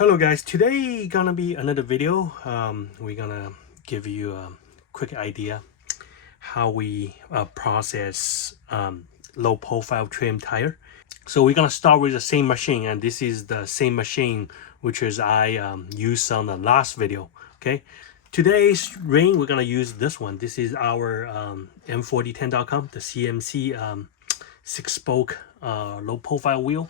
Hello guys, today gonna be another video. We're gonna give you a quick idea how we process low profile trim tire. So we're gonna start with the same machine, and this is the same machine which is I used on the last video. Okay, today's ring we're gonna use this one. This is our M4010.com, the CMC 6-spoke low profile wheel,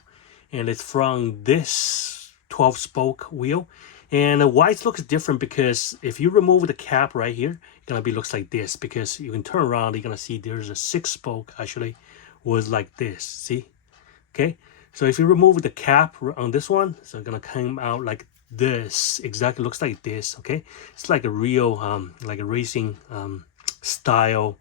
and it's from this 12-spoke wheel. And why it looks different, because if you remove the cap right here, it's gonna be looks like this, because you can turn around, you're gonna see there's a 6-spoke actually was like this. See? Okay, so if you remove the cap on this one, so it's gonna come out like this. Exactly looks like this. Okay, it's like a real like a racing style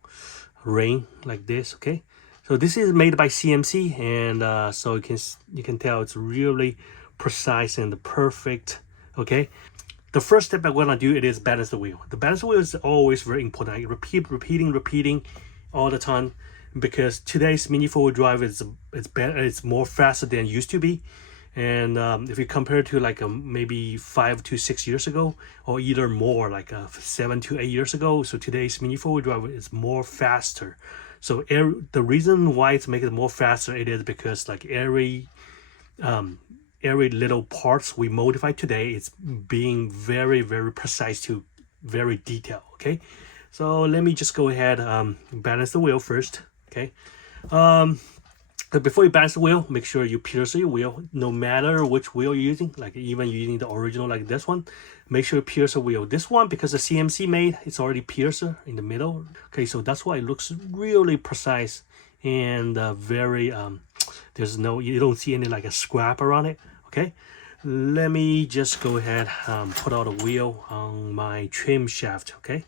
ring like this. Okay, so this is made by CMC, and so you can tell it's really precise and perfect. Okay, the first step I'm gonna do, it is balance the wheel. The balance the wheel is always very important. I repeating all the time, because today's mini four-wheel drive is better, it's more faster than it used to be. And if you compare to like maybe 5 to 6 years ago, or either more like 7 to 8 years ago, so today's mini four-wheel drive is more faster. So the reason why it's making it more faster, it is because like every little parts we modify today, it's being very precise to very detailed. Okay, so let me just go ahead balance the wheel first. Okay, but before you balance the wheel, make sure you pierce your wheel, no matter which wheel you're using. Like even using the original like this one, make sure you pierce the wheel. This one, because the CMC made, it's already piercer in the middle. Okay, so that's why it looks really precise and very there's no, you don't see any like a scrap around it. Okay, let me just go ahead put out a wheel on my trim shaft. Okay,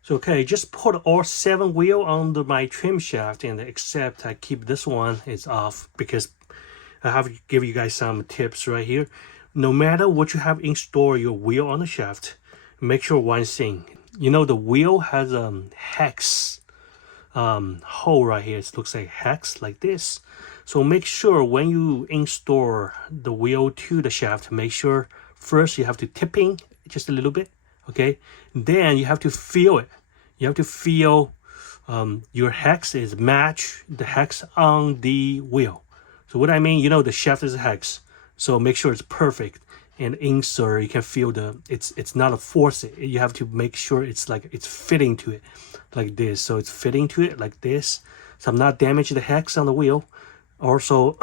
so okay, just put all 7 wheel under my trim shaft, and except I keep this one is off, because I have to give you guys some tips right here. No matter what you have installed your wheel on the shaft, make sure one thing, you know, the wheel has a hex hole right here. It looks like hex like this. So make sure when you install the wheel to the shaft, make sure first you have to tipping just a little bit. Okay, then you have to feel it. You have to feel your hex is match the hex on the wheel. So what I mean, you know, the shaft is a hex, so make sure it's perfect. And insert, you can feel it's not a force it. You have to make sure it's like it's fitting to it like this. So it's fitting to it like this, so I'm not damaging the hex on the wheel. Also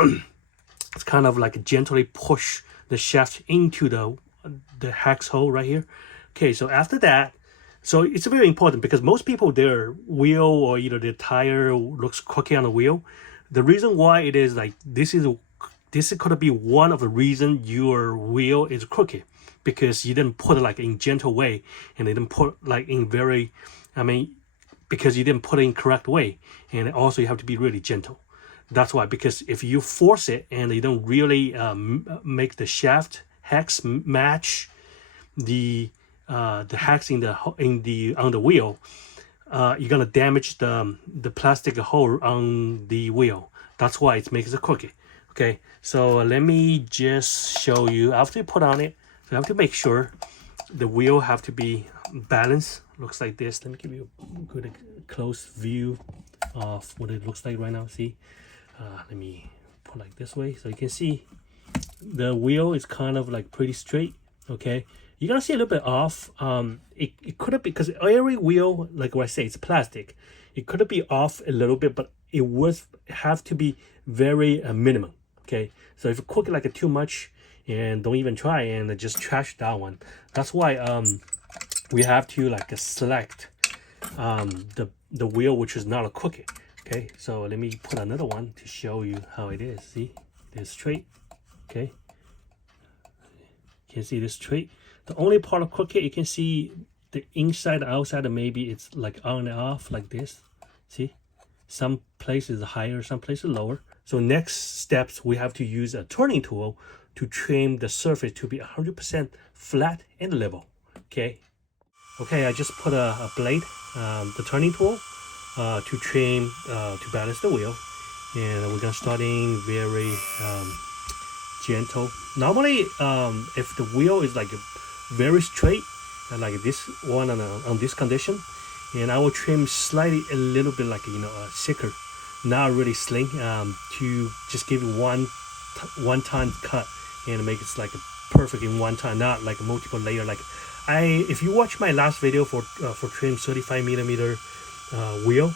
it's kind of like gently push the shaft into the hex hole right here. Okay, so after that, so it's very important, because most people, their wheel or either their tire looks crooked on the wheel. The reason why it is like this is could be one of the reasons your wheel is crooked, because you didn't put it like in gentle way, and they didn't put like in very, I mean, because you didn't put it in correct way. And also you have to be really gentle. That's why, because if you force it and you don't really make the shaft hex match the hex on the wheel, you're gonna damage the plastic hole on the wheel. That's why it makes it crooked. Okay, so let me just show you after you put on it. So you have to make sure the wheel have to be balanced. Looks like this. Let me give you a good close view of what it looks like right now. See, let me put like this way, so you can see the wheel is kind of like pretty straight. Okay, you're gonna see a little bit off. It could have, because every wheel, like what I say, it's plastic. It could be off a little bit, but it would have to be very minimum. Okay, so if you cook it like too much, and don't even try, and just trash that one. That's why we have to like select the wheel which is not a cookie. Okay, so let me put another one to show you how it is. See, it's straight. Okay, you can see this straight. The only part of crooked, you can see the inside, outside, and maybe it's like on and off like this. See, some places higher, some places lower. So next steps, we have to use a turning tool to trim the surface to be 100% flat and level. Okay, I just put a blade, the turning tool, to trim, to balance the wheel. And we're gonna starting very gentle. Normally, if the wheel is like very straight, like this one on this condition, and I will trim slightly a little bit like thicker, not really sling, to just give you one time cut and make it like perfect in one time, not like a multiple layer. Like if you watch my last video for trim 35mm wheel,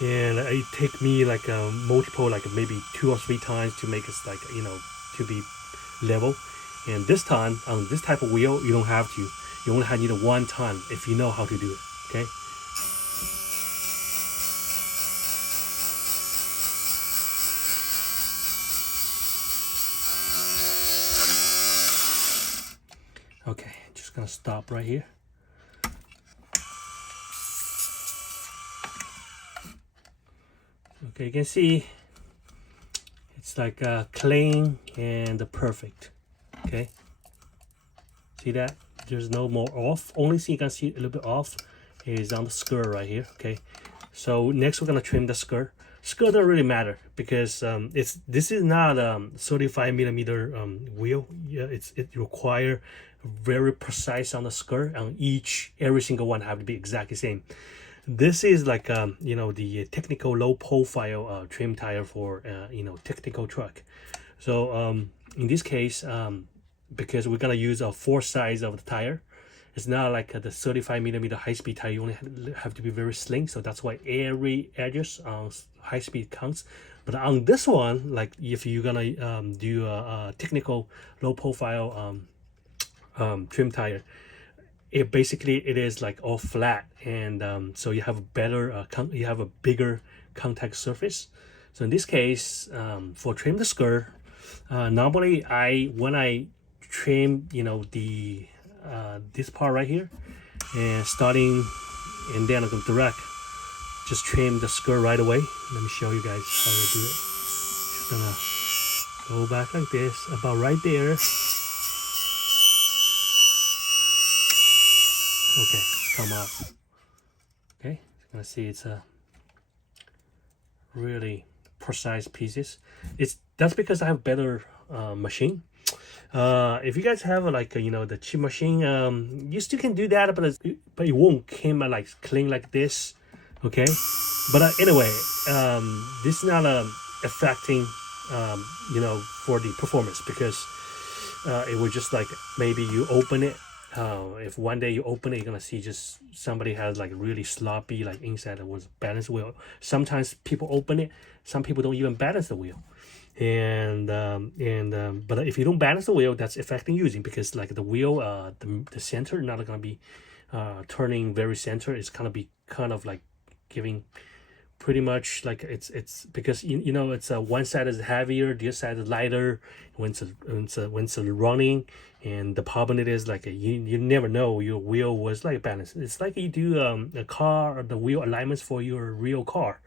and it take me like multiple, like maybe 2 or 3 times to make it like to be level. And this time on this type of wheel, you don't have to. You only need it one time if you know how to do it. Okay. Okay, just gonna stop right here. Okay, you can see it's like clean and perfect. Okay, see that? There's no more off. Only thing you can see a little bit off is on the skirt right here. Okay, so next we're gonna trim the skirt. Skirt don't really matter because this is not 35mm wheel. Yeah, it require very precise on the skirt. On every single one have to be exactly same. This is like the technical low profile trim tire for technical truck. So in this case, because we're gonna use 4 sides of the tire, it's not like the 35mm high-speed tire. You only have to be very slim, so that's why every edges on high-speed counts. But on this one, like if you're gonna do a technical low profile trim tire, it is like all flat, and so you have a better you have a bigger contact surface. So in this case, for trim the skirt, normally when I trim the this part right here, and then I'm gonna just trim the skirt right away. Let me show you guys how to do it. Just gonna go back like this, about right there. Okay, come up. Okay, you're gonna see it's a really precise pieces. That's because I have better machine. If you guys have the cheap machine, you still can do that, but it won't come like clean like this. Okay, but anyway, this is not affecting for the performance, because it was just like maybe you open it. If one day you open it, you're gonna see just somebody has like really sloppy like inside it was balance wheel. Sometimes people open it, some people don't even balance the wheel, but if you don't balance the wheel, that's affecting using, because like the wheel, the center not gonna be turning very center. It's gonna be kind of like giving pretty much like it's because it's one side is heavier, the other side is lighter when it's running. And the problem it is like you never know your wheel was like balanced. It's like you do a car, or the wheel alignments for your real car.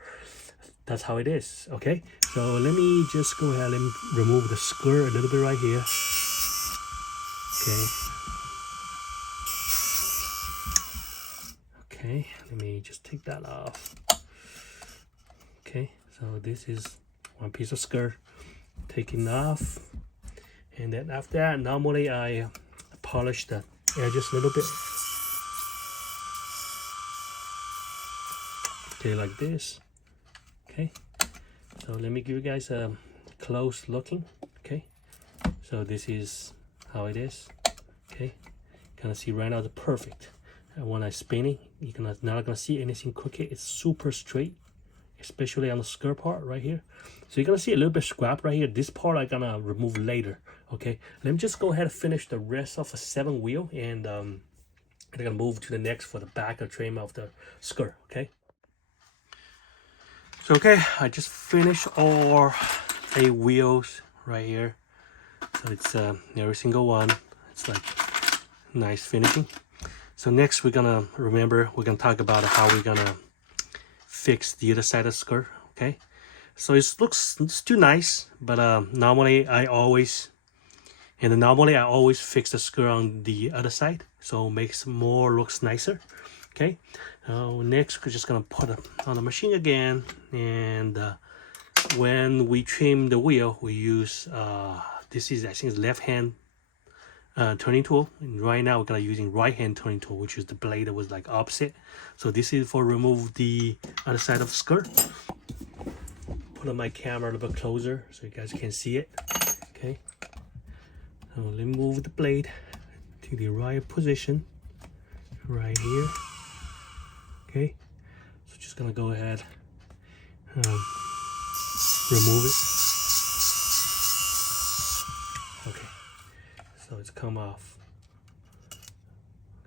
That's how it is. Okay, so let me just go ahead and remove the skirt a little bit right here. Okay, let me just take that off. Okay, so this is one piece of skirt taken off. And then after that, normally I polish the edges a little bit. Okay, like this. Okay, so let me give you guys a close looking. Okay, so this is how it is. Okay, kind of see right now the perfect. And when I spinning, you're not gonna see anything crooked. It's super straight, especially on the skirt part right here. So you're gonna see a little bit scrap right here. This part I'm gonna remove later. Okay, let me just go ahead and finish the rest of a 7 wheel, and I'm gonna move to the next for the back of trim of the skirt. Okay, so okay, I just finished all 8 wheels right here. So it's every single one. It's like nice finishing. So next we're gonna talk about how we're gonna fix the other side of the skirt. Okay, so it's too nice, but normally I always fix the skirt on the other side, so it makes looks nicer. Okay, next we're just gonna put it on the machine again, and when we trim the wheel, we use this is, I think, it's left hand turning tool, and right now we're gonna using right hand turning tool, which is the blade that was like opposite. So this is for remove the other side of the skirt. Put on my camera a little bit closer so you guys can see it. Okay, so let me move the blade to the right position right here. Okay, so just gonna go ahead remove it. Okay, so it's come off.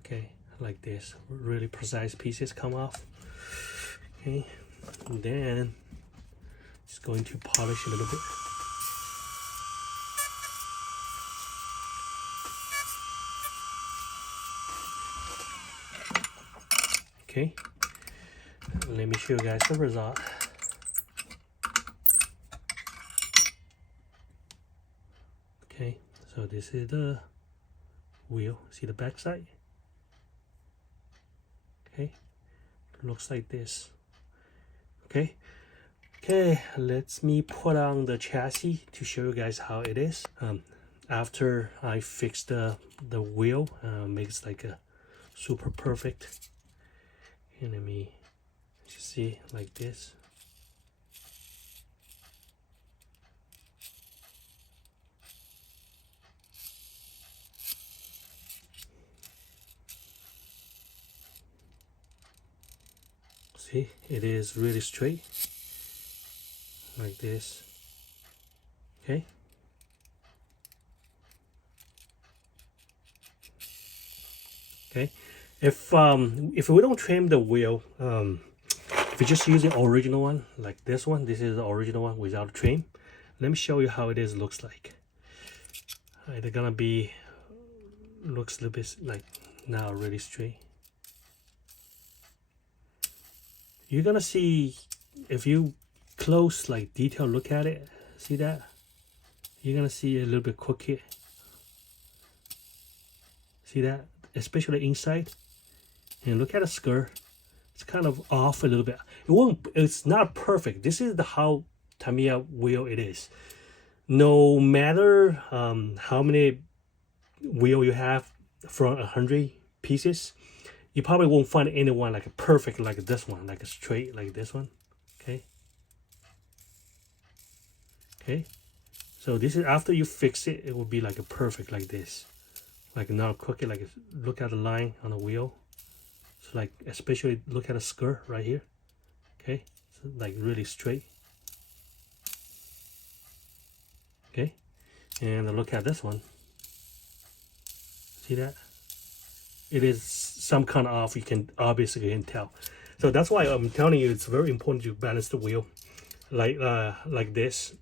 Okay, like this, really precise pieces come off. Okay, and then just going to polish a little bit. Okay, let me show you guys the result. Okay, so this is the wheel. See the back side? Okay, looks like this. Okay, let me put on the chassis to show you guys how it is. After I fix the wheel, makes like a super perfect. And let me see like this. See, it is really straight like this. Okay, if we don't trim the wheel, if you just use the original one like this one, this is the original one without trim. Let me show you how it is looks like. They're gonna be looks a little bit like now really straight. You're gonna see, if you close like detail look at it, see that? You're gonna see a little bit crooked. See that? Especially inside. And look at the skirt. It's kind of off a little bit. It's not perfect. This is the how Tamiya wheel it is. No matter how many wheel you have from 100 pieces, you probably won't find anyone like a perfect like this one, like a straight like this one. Okay, so this is after you fix it, it will be like a perfect like this, like not crooked. Like look at the line on the wheel. So like especially look at the skirt right here. Okay, so like really straight. Okay, and look at this one. See that? It is some kind of off. You can obviously tell. So that's why I'm telling you it's very important to balance the wheel like this.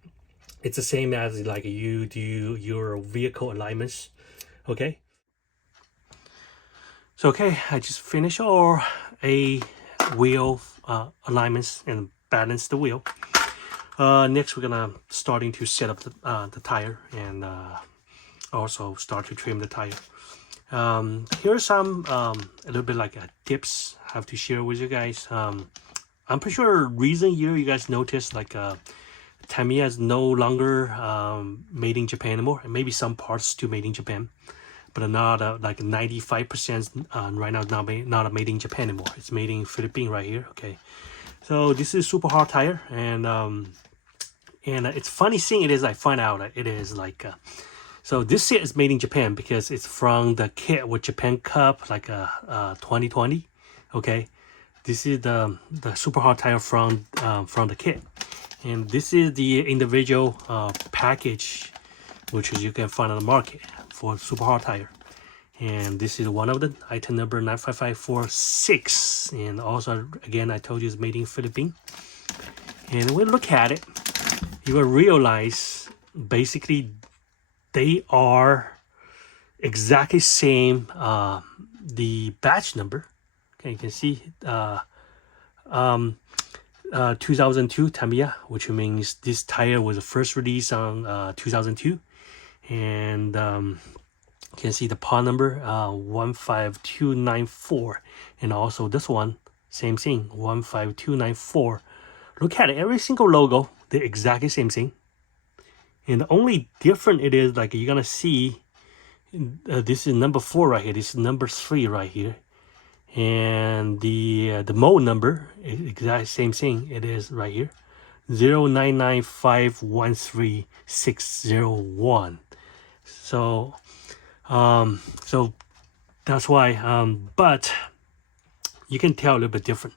It's the same as like you do your vehicle alignments. Okay, so I just finished all a wheel alignments and balance the wheel. Next we're gonna starting to set up the tire and also start to trim the tire. Here's some a little bit like tips I have to share with you guys. I'm pretty sure recent year you guys noticed like Tamiya is no longer made in Japan anymore, and maybe some parts still made in Japan, but not like 95% right now not made in Japan anymore. It's made in Philippines right here. Okay, so this is super hard tire, and it's funny thing it is I find out that it is like so this set is made in Japan because it's from the kit with Japan Cup like 2020. Okay, this is the super hard tire from the kit. And this is the individual package, which is you can find on the market for super hard tire. And this is one of the item number 95546. And also, again, I told you it's made in Philippines. And when you look at it, you will realize basically they are exactly same the batch number. Okay, you can see 2002 Tamiya, which means this tire was first released on 2002, and you can see the part number 15294, and also this one same thing 15294. Look at it, every single logo the exactly same thing, And the only different it is, like, you're gonna see, this is number 4 right here, this is number 3 right here, and the mode number is exactly same thing. It is right here, 099513601. So so that's why, but you can tell a little bit different.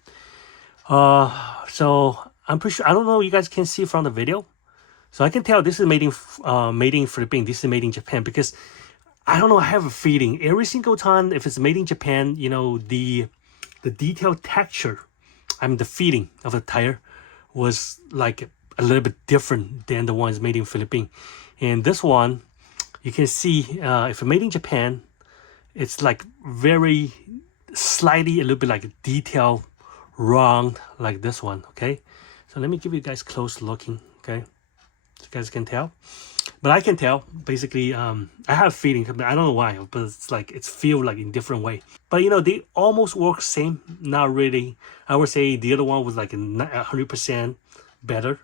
So I'm pretty sure, I don't know, you guys can see from the video. So I can tell this is made in Philippines. This is made in Japan, because I don't know, I have a feeling every single time if it's made in Japan, you know, the detailed texture, I mean the feeling of the tire was like a little bit different than the ones made in Philippines. And this one, you can see, if it's made in Japan, it's like very slightly a little bit like detail wrong, like this one. Okay, so let me give you guys close looking. Okay, so you guys can tell, but I can tell basically. I have a feeling, I don't know why, but it's like it's feel like in different way. But you know, they almost work same. Not really. I would say the other one was like 100% better.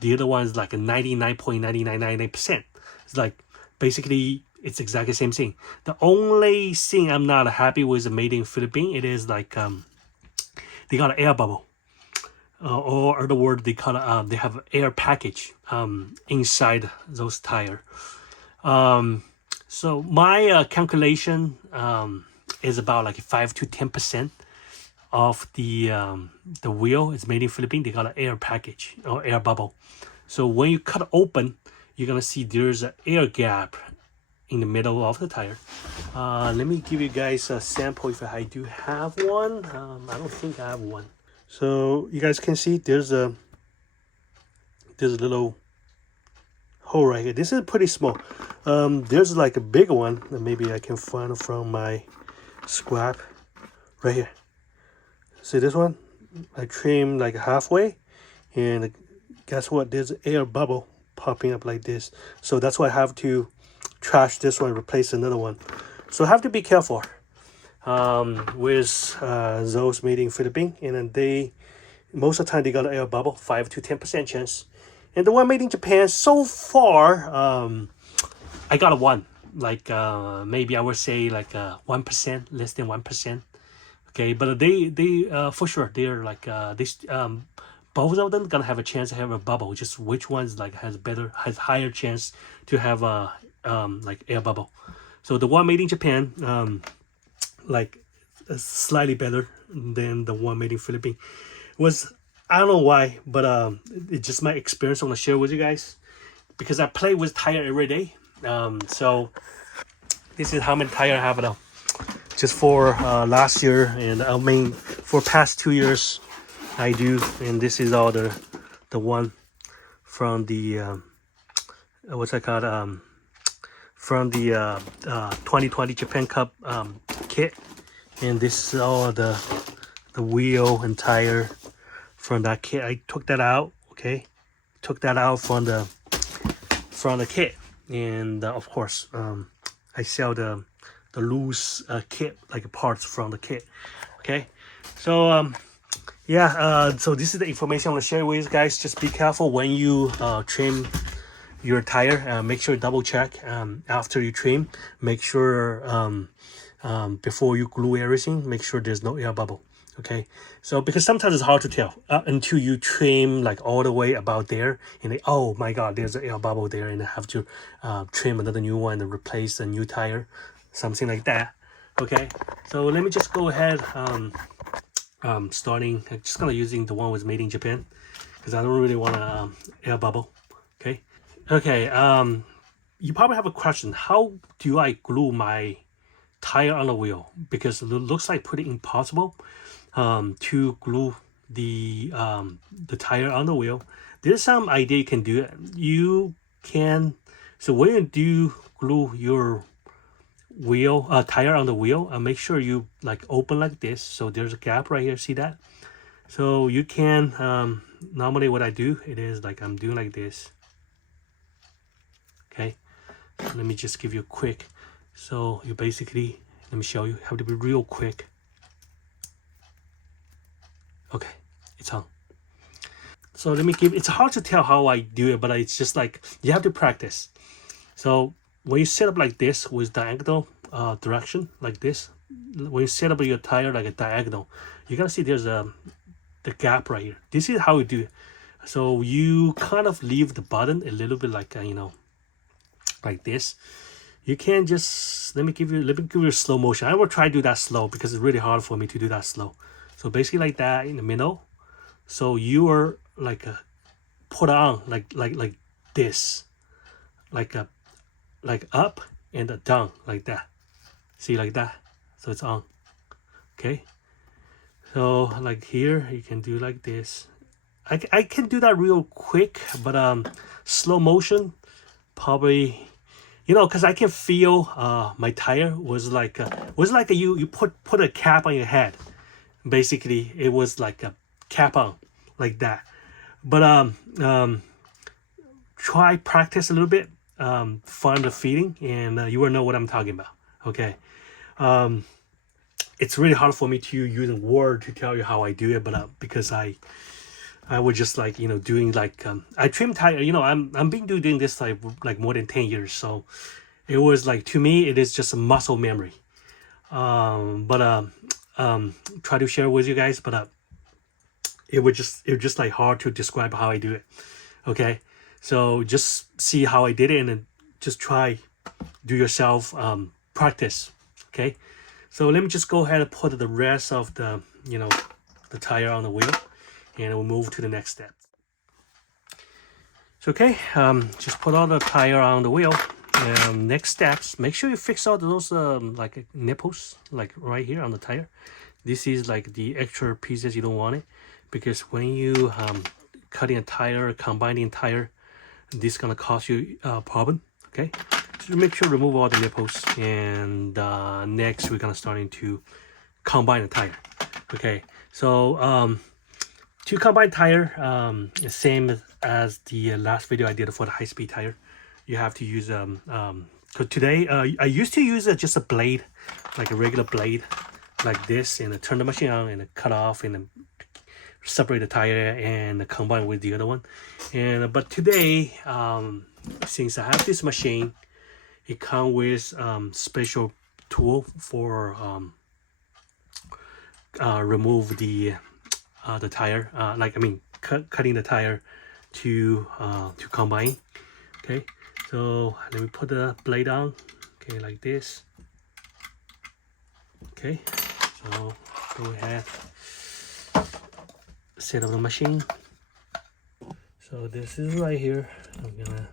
The other one is like a 99.9999%. It's like basically it's exactly the same thing. The only thing I'm not happy with the made in Philippines, it is like they got an air bubble, or other word they call it, they have air package inside those tire. So my calculation is about like 5 to 10% of the wheel is made in Philippines. They got an air package or air bubble. So when you cut open, you're gonna see there's an air gap in the middle of the tire. Let me give you guys a sample if I do have one. I don't think I have one. So you guys can see there's a little hole right here. This is pretty small. There's like a bigger one that maybe I can find from my scrap right here. See this one? I trimmed like halfway, and guess what? There's an air bubble popping up like this. So that's why I have to trash this one, replace another one. So I have to be careful with those made in Philippines. And then they, most of the time they got an air bubble, 5 to 10% chance. And the one made in Japan, so far, I got a 1. Like maybe I would say like 1%, less than 1%. Okay, but they for sure they're like this. Both of them gonna have a chance to have a bubble. Just which one's like has higher chance to have a like air bubble. So the one made in Japan, like slightly better than the one made in Philippines. Was, I don't know why, but it's just my experience I want to share with you guys, because I play with tire every day. So this is how many tire I have now. Just for last year, and I mean for past 2 years I do. And this is all the one from the what's that called, from the 2020 Japan Cup kit. And this is all the wheel and tire from that kit. I took that out. Okay, took that out from the kit. And of course I sell the loose kit, like parts from the kit. Okay, so yeah, so this is the information I want to share with you guys. Just be careful when you trim your tire. Make sure you double check after you trim. Make sure before you glue everything, make sure there's no air bubble. Okay, so because sometimes it's hard to tell until you trim like all the way about there, and oh my god, there's an air bubble there, and I have to trim another new one and replace a new tire, something like that. Okay, so let me just go ahead, starting, I'm just gonna using the one was made in Japan, because I don't really want a air bubble. Okay, you probably have a question, how do I glue my tire on the wheel? Because it looks like pretty impossible to glue the tire on the wheel. There's some idea you can do it. You can, so when you do glue your wheel tire on the wheel, make sure you like open like this, so there's a gap right here, see that? So you can normally what I do, it is like I'm doing like this. Okay, let me just give you a quick, so you basically, let me show you, have to be real quick. Okay, it's on. So let me give, it's hard to tell how I do it, but it's just like you have to practice. So when you set up like this with diagonal direction like this, when you set up your tire like a diagonal, you're gonna see there's the gap right here. This is how you do it. So you kind of leave the button a little bit like you know, like this. You can't just, let me give you a slow motion. I will try to do that slow because it's really hard for me to do that slow. So basically like that in the middle. So you are like put on like this, like up and down like that. See, like that. So it's on. Okay. So like here you can do like this. I can do that real quick, but slow motion probably, you know, because I can feel my tire was like you put a cap on your head. Basically it was like a cap on like that. But try practice a little bit, find the feeling, and you will know what I'm talking about. Okay. It's really hard for me to use a word to tell you how I do it, but because I was just like, you know, doing like I trim tire, you know, I'm been doing this like more than 10 years, so it was like, to me it is just a muscle memory. But try to share with you guys, but it was just like hard to describe how I do it. Okay, so just see how I did it and then just try, do yourself, practice. Okay, so let me just go ahead and put the rest of the, you know, the tire on the wheel, and we'll move to the next step. So okay, just put all the tire on the wheel. Next steps, make sure you fix out those like nipples like right here on the tire. This is like the extra pieces, you don't want it, because when you cutting a tire, combining tire, this is gonna cause you a problem. Okay, so make sure to remove all the nipples, and next we're gonna starting to combine the tire. Okay, so to combine tire, same as the last video I did for the high-speed tire, you have to use so today I used to use just a blade, like a regular blade like this, and turn the machine on and cut off and separate the tire and combine with the other one. And but today, since I have this machine, it comes with special tool for remove the tire, like I mean cutting the tire to combine. Okay, so let me put the blade on. Okay, like this. Okay, so go ahead, set up the machine. So this is right here. I'm gonna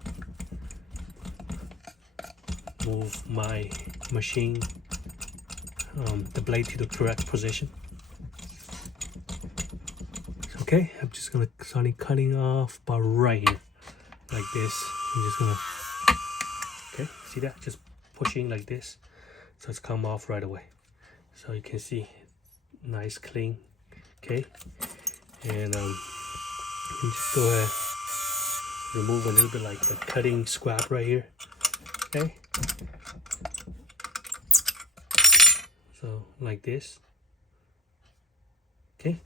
move my machine, the blade to the correct position. Okay, I'm just gonna start cutting off about right here, like this. I'm just gonna, okay, see that? Just pushing like this, so it's come off right away. So you can see, nice, clean. Okay, and you can just go ahead, remove a little bit like a cutting scrap right here. Okay, so like this. Okay,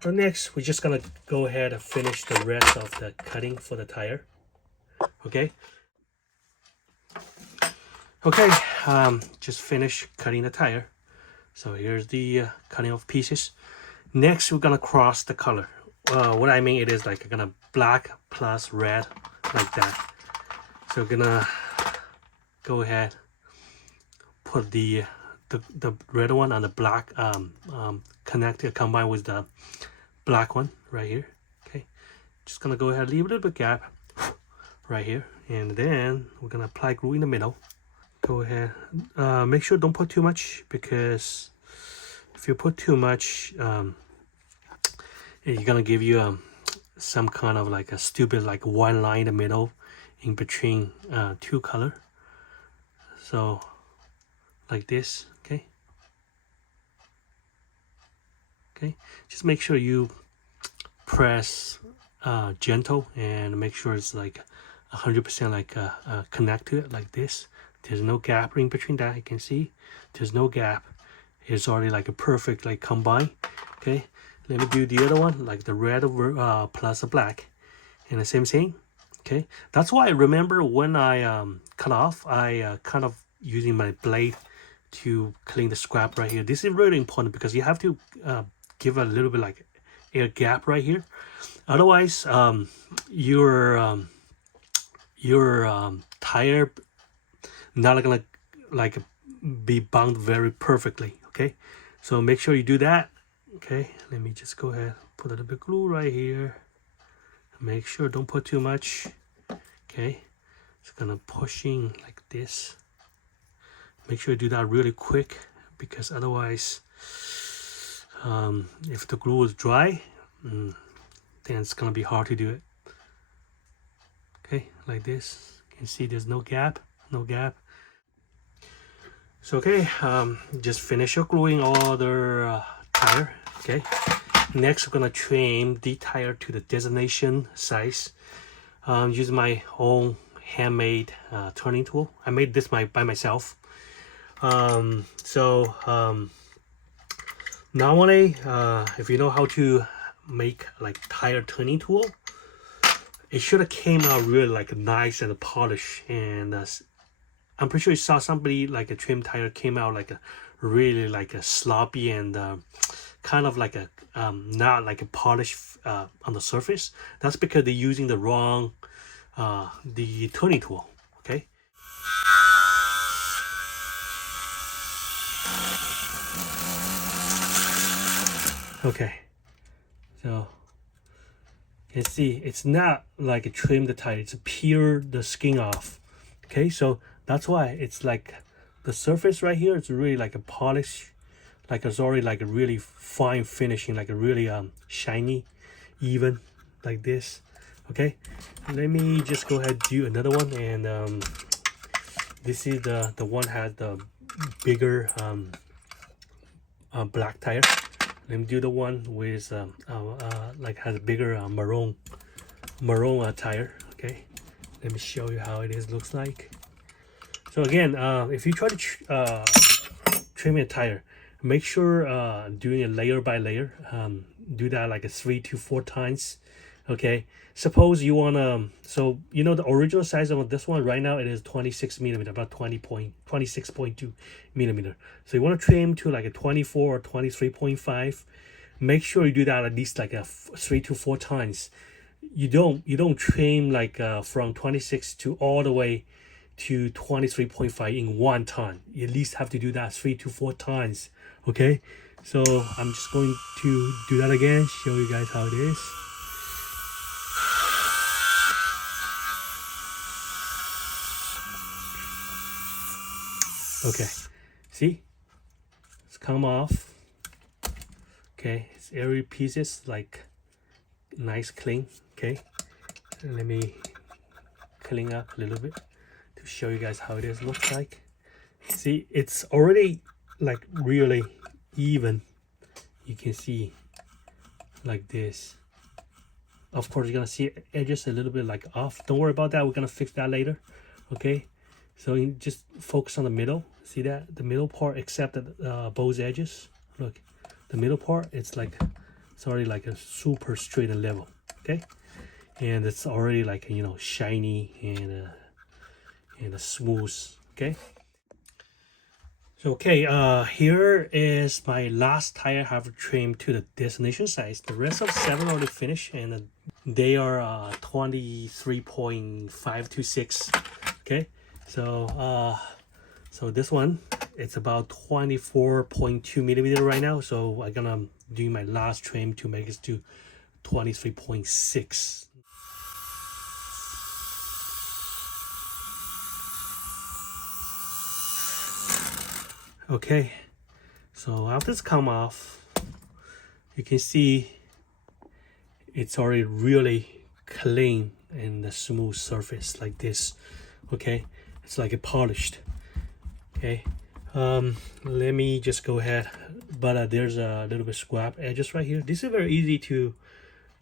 so next we're just gonna go ahead and finish the rest of the cutting for the tire. Okay, just finish cutting the tire. So here's the cutting of pieces. Next we're gonna cross the color. What I mean, it is like gonna black plus red, like that. So we're gonna go ahead, put the red one on the black, connect it, combine with the black one right here. Okay, just gonna go ahead, leave a little bit gap right here, and then we're gonna apply glue in the middle. Go ahead, make sure don't put too much, because if you put too much, it's gonna give you some kind of like a stupid like one line in the middle in between two color. So like this. Okay, just make sure you press gentle and make sure it's like 100% like connect to it like this. There's no gap in between that. You can see there's no gap. It's already like a perfect like combine. Okay, Let me do the other one, like the red plus the black, and the same thing. Okay, that's why I remember when I cut off, I kind of using my blade to clean the scrap right here. This is really important because you have to give a little bit like air gap right here. Otherwise, your tire not gonna like be bound very perfectly. Okay, so make sure you do that. Okay, let me just go ahead, put a little bit glue right here. Make sure don't put too much. Okay, it's gonna pushing like this. Make sure you do that really quick because otherwise, if the glue is dry, then it's gonna be hard to do it. Okay, like this. You can see there's no gap. So okay, just finish your gluing all the tire. Okay, next we're gonna trim the tire to the destination size. Use my own handmade turning tool. I made this by myself. Normally, if you know how to make like tire turning tool, it should have came out really like nice and polished. And I'm pretty sure you saw somebody like a trim tire came out like a really like a sloppy and kind of like a not like a polish on the surface. That's because they're using the wrong the turning tool. Okay. Okay, so you can see it's not like a trim the tire, it's peel the skin off. Okay, so that's why it's like the surface right here, it's really like a polish, like it's already like a really fine finishing, like a really shiny, even like this. Okay, let me just go ahead and do another one. And this is the one has the bigger black tire. Let me do the one with like has a bigger maroon tire. Okay, let me show you how it is looks like. So again, if you try to trim a tire, make sure doing it layer by layer. Do that like a 3 to 4 times. Okay, suppose you want to, so you know the original size of this one right now, it is 26 millimeter, about 26.2 millimeter. So you want to trim to like a 24 or 23.5. Make sure you do that at least like a 3 to 4 times. You don't trim like from 26 to all the way to 23.5 in one time. You at least have to do that 3 to 4 times. Okay, so I'm just going to do that again, show you guys how it is. Okay, see, it's come off. Okay, it's every pieces like nice clean. Okay, let me clean up a little bit to show you guys how it is looks like. See, it's already like really even. You can see like this. Of course, you're gonna see edges a little bit like off. Don't worry about that, we're gonna fix that later. Okay, so you just focus on the middle. See that the middle part, except both edges. Look, the middle part, it's already like a super straight and level. Okay, and it's already like, you know, shiny and smooth. Okay, so okay, here is my last tire I have trimmed to the destination size. The rest of 7 already finished, and they are 23.5 to 6. Okay, so so this one, it's about 24.2 millimeter right now. So I'm gonna do my last trim to make it to 23.6. Okay, so after it's come off, you can see it's already really clean and a smooth surface like this. Okay, it's like a polished. Okay, let me just go ahead, but there's a little bit scrap edges right here. This is very easy to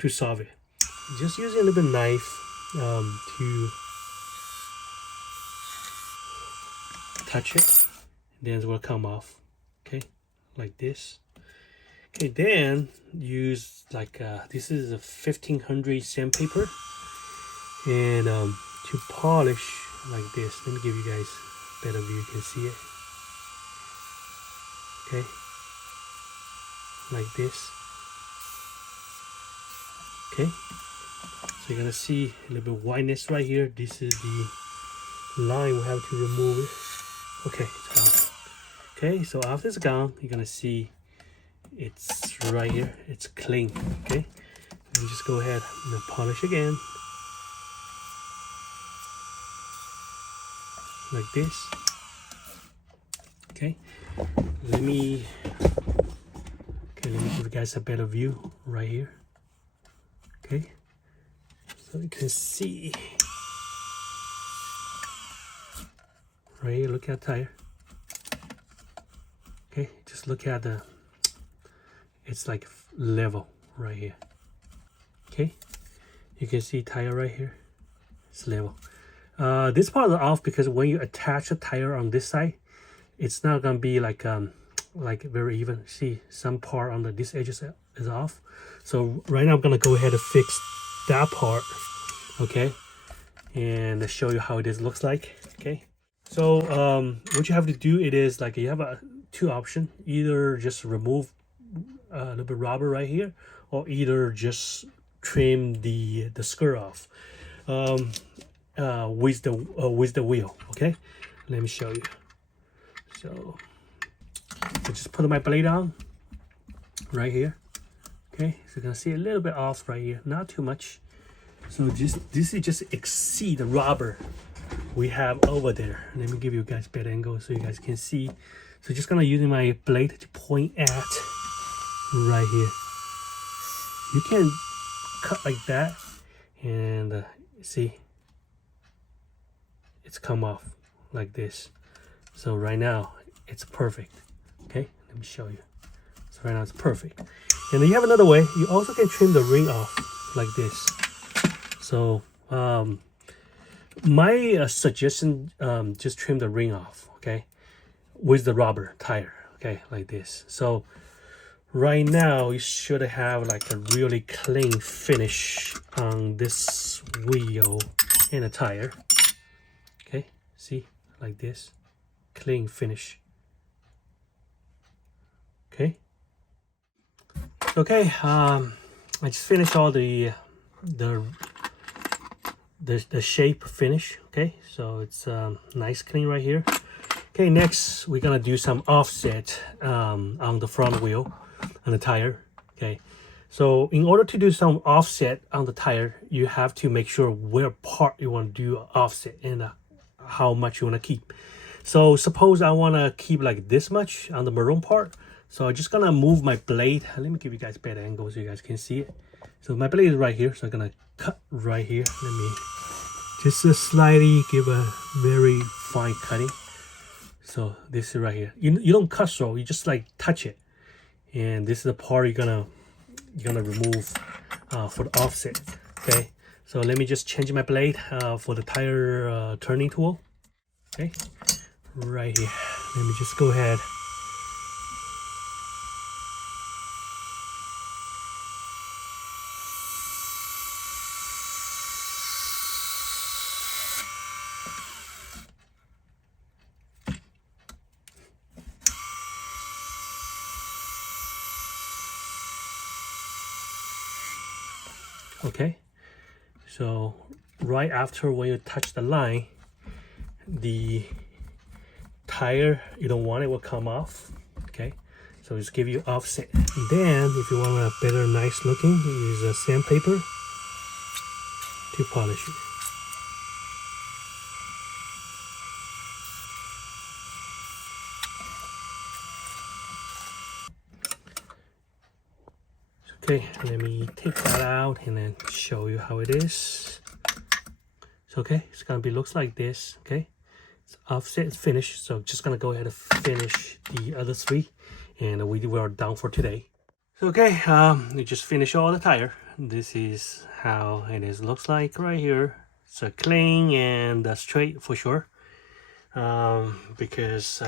solve it. Just using a little bit knife to touch it, then it will come off. Okay, like this. Okay, then use like this is a 1500 sandpaper, and to polish like this. Let me give you guys a better view. You can see it. Okay, like this. Okay, so you're gonna see a little bit of whiteness right here. This is the line we have to remove it. Okay, it's gone. Okay, so after it's gone, you're gonna see it's right here. It's clean. Okay, and just go ahead and polish again, like this. Okay, let me give you guys a better view right here. Okay, so you can see right here. Look at the tire. Okay, just look at the, it's like level right here. Okay, you can see tire right here. It's level. This part is off because when you attach a tire on this side, it's not gonna be like very even. See, some part on this edge is off. So right now I'm gonna go ahead and fix that part. Okay, and show you how it looks like. Okay, so what you have to do, it is like you have two options. Either just remove a little bit rubber right here, or either just trim the skirt off with the wheel. Okay, let me show you. So I just put my blade on right here. Okay, so you can see a little bit off right here, not too much. So this is just exceed the rubber we have over there. Let me give you guys better angle so you guys can see. So just gonna using my blade to point at right here. You can cut like that, and see, it's come off like this. So right now it's perfect. Okay, let me show you. So right now it's perfect. And then you have another way. You also can trim the ring off like this. So my suggestion, just trim the ring off. Okay, with the rubber tire. Okay, like this. So right now you should have like a really clean finish on this wheel and a tire. Okay, see, like this, clean finish. Okay, I just finished all the shape finish. Okay, so it's nice clean right here. Okay, next we're gonna do some offset on the front wheel and the tire. Okay, so in order to do some offset on the tire, you have to make sure where part you want to do offset and how much you want to keep. So suppose I want to keep like this much on the maroon part. So I'm just gonna move my blade. Let me give you guys better angle so you guys can see it. So my blade is right here, so I'm gonna cut right here. Let me just slightly give a very fine cutting. So this is right here. You don't cut so, you just like touch it. And this is the part you're gonna remove for the offset. Okay. So let me just change my blade for the tire turning tool. Okay. Right here. Let me just go ahead. Okay, so right after when you touch the line, the tire, you don't want it, will come off. Okay, so just give you offset. And then if you want a better nice looking, use a sandpaper to polish it. Okay, let me take that out and then show you how it is. So okay, it's gonna be looks like this. Okay, it's offset, it's finished. So just gonna go ahead and finish the other three, and we are done for today. So okay, we just finished all the tire. This is how it is looks like right here. So clean and straight for sure. Because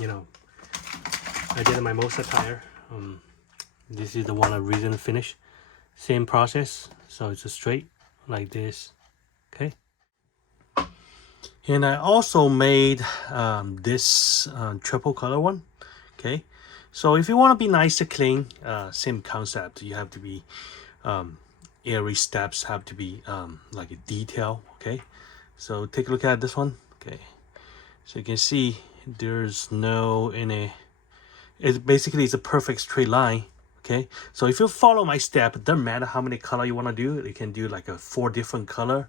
you know, I did my most of the tire This is the one I recently finished. Same process, so it's a straight like this. Okay. And I also made this triple color one. Okay, so if you want to be nice and clean, same concept. You have to be every steps have to be like a detail. Okay, so take a look at this one. Okay, so you can see there's no any. It's a perfect straight line. Okay, so if you follow my step, it doesn't matter how many color you want to do. You can do like a 4 different color,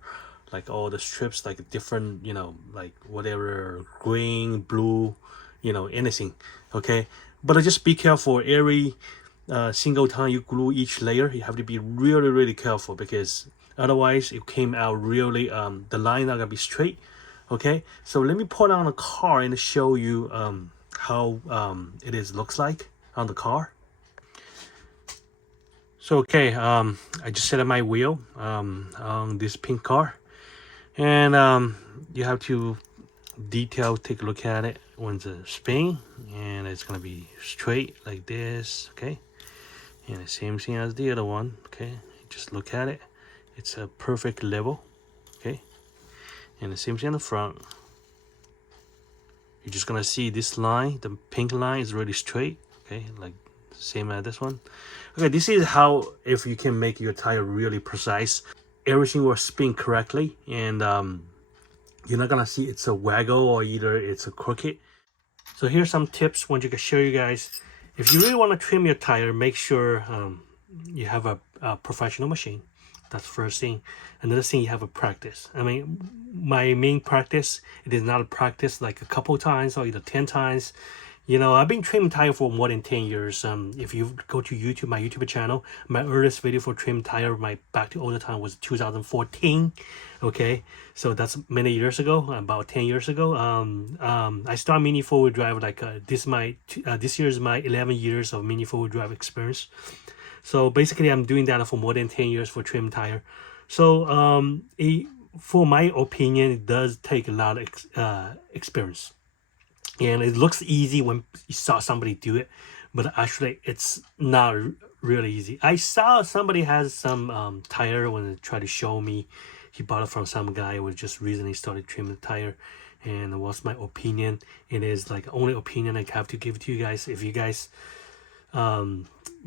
like all the strips, like a different, you know, like whatever, green, blue, you know, anything. Okay, but just be careful. Every single time you glue each layer, you have to be really careful, because otherwise it came out really the line not gonna be straight. Okay, so let me put on a car and show you how it looks like on the car. So okay, I just set up my wheel on this pink car, and you have to take a look at it when it's a spin, and it's gonna be straight like this. Okay, and the same thing as the other one. Okay, just look at it, it's a perfect level. Okay, and the same thing on the front. You're just gonna see this line, the pink line is really straight. Okay, like same as this one. Okay, this is how, if you can make your tire really precise, everything will spin correctly, and you're not gonna see it's a waggle or either it's a crooked. So here's some tips when you can show you guys. If you really want to trim your tire, make sure you have a professional machine. That's the first thing. Another thing, you have a practice. I mean, my main practice, it is not a practice like a couple times or either 10 times. You know, I've been trimming tire for more than 10 years. If you go to YouTube, my YouTube channel, my earliest video for trim tire, my back to older time was 2014. Okay, so that's many years ago, about 10 years ago. I started mini 4-wheel drive like this year is my 11 years of mini 4-wheel drive experience. So basically, I'm doing that for more than 10 years for trim tire. So for my opinion, it does take a lot of experience. And it looks easy when you saw somebody do it, but actually it's not really easy. I saw somebody has some tire when they tried to show me. He bought it from some guy who just recently started trimming the tire. And what's my opinion? It is like only opinion I have to give to you guys. If you guys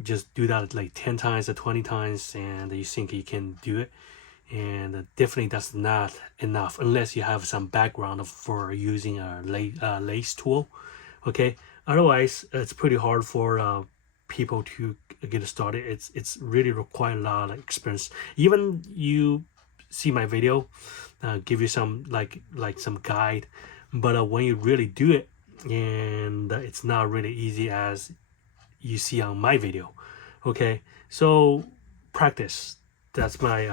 just do that like 10 times or 20 times and you think you can do it, and definitely that's not enough unless you have some background for using a lace tool. Okay, otherwise it's pretty hard for people to get started. It's really require a lot of experience. Even you see my video, give you some like some guide, but when you really do it, and it's not really easy as you see on my video. Okay, so practice. That's my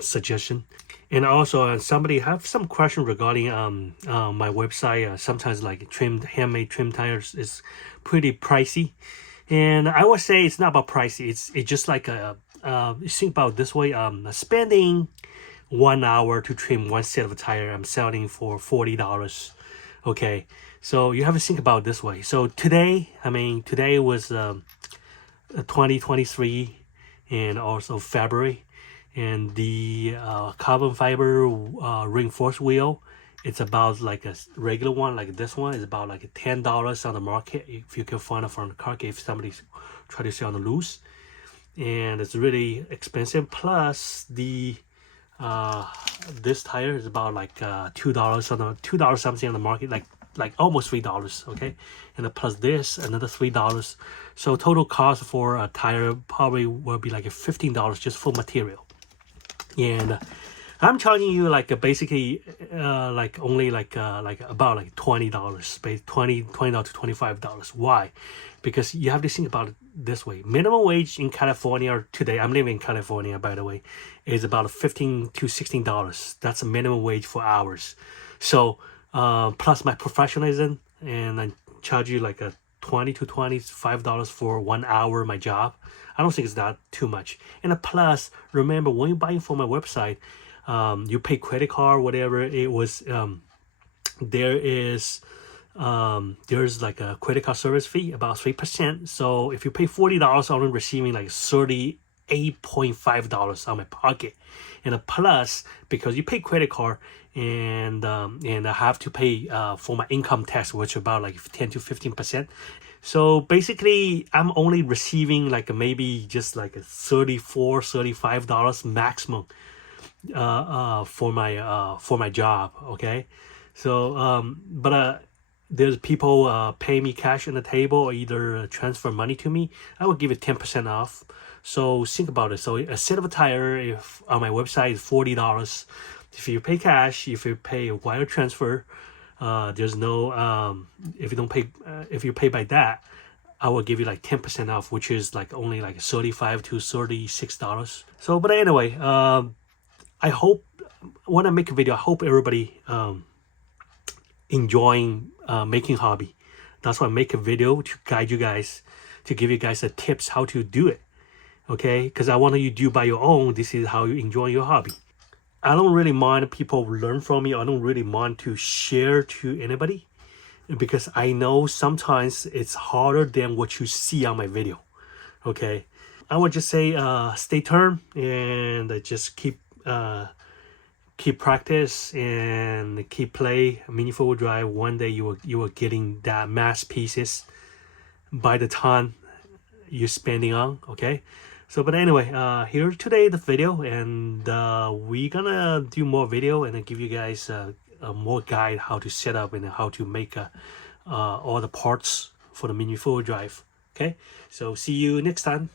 suggestion. And also somebody have some question regarding my website. Sometimes like handmade trim tires is pretty pricey, and I would say it's not about pricey. It's just like you think about it this way. Spending 1 hour to trim one set of a tire, I'm selling for $40. Okay, so you have to think about it this way. So today was 2023 and also February, and the carbon fiber reinforced wheel, it's about like a regular one like this one is about like $10 on the market if you can find it from the car if somebody try to sell on the loose, and it's really expensive. Plus the this tire is about like $2 on the $2 something on the market, like almost $3. Okay, and plus this another $3. So total cost for a tire probably will be like $15 just for material. And I'm charging you like basically like only like about like $20, $20 to $25. Why? Because you have to think about it this way. Minimum wage in California today, I'm living in California by the way, is about $15 to $16. That's a minimum wage for hours. So plus my professionalism, and I charge you like a $20 to $25 for 1 hour my job. I don't think it's that too much. And plus, remember when you buy from my website, you pay credit card, whatever it was. There is there's like a credit card service fee about 3%. So if you pay $40, I'm receiving like $38.5 out of my pocket, and a plus because you pay credit card, and I have to pay for my income tax, which about like 10 to 15%. So basically, I'm only receiving like maybe just like a $35 maximum for my job. Okay, so but there's people pay me cash on the table or either transfer money to me. I will give it 10% off. So think about it. So a set of a tire, if on my website, is $40. If you pay cash, if you pay a wire transfer, there's no if you don't pay if you pay by that, I will give you like 10% off, which is like only like $35 to $36. So, but anyway, I hope when I make a video, I hope everybody enjoying making hobby. That's why I make a video to guide you guys, to give you guys the tips how to do it. Okay, because I want you to do by your own. This is how you enjoy your hobby. I don't really mind people learn from me. I don't really mind to share to anybody, because I know sometimes it's harder than what you see on my video. Okay, I would just say stay tuned and just keep practice and keep play mini four-wheel drive. One day you are getting that mass pieces by the time you're spending on. Okay, so but anyway, here today the video, and we're gonna do more video and then give you guys a more guide how to set up and how to make all the parts for the mini four-wheel drive. Okay, so see you next time.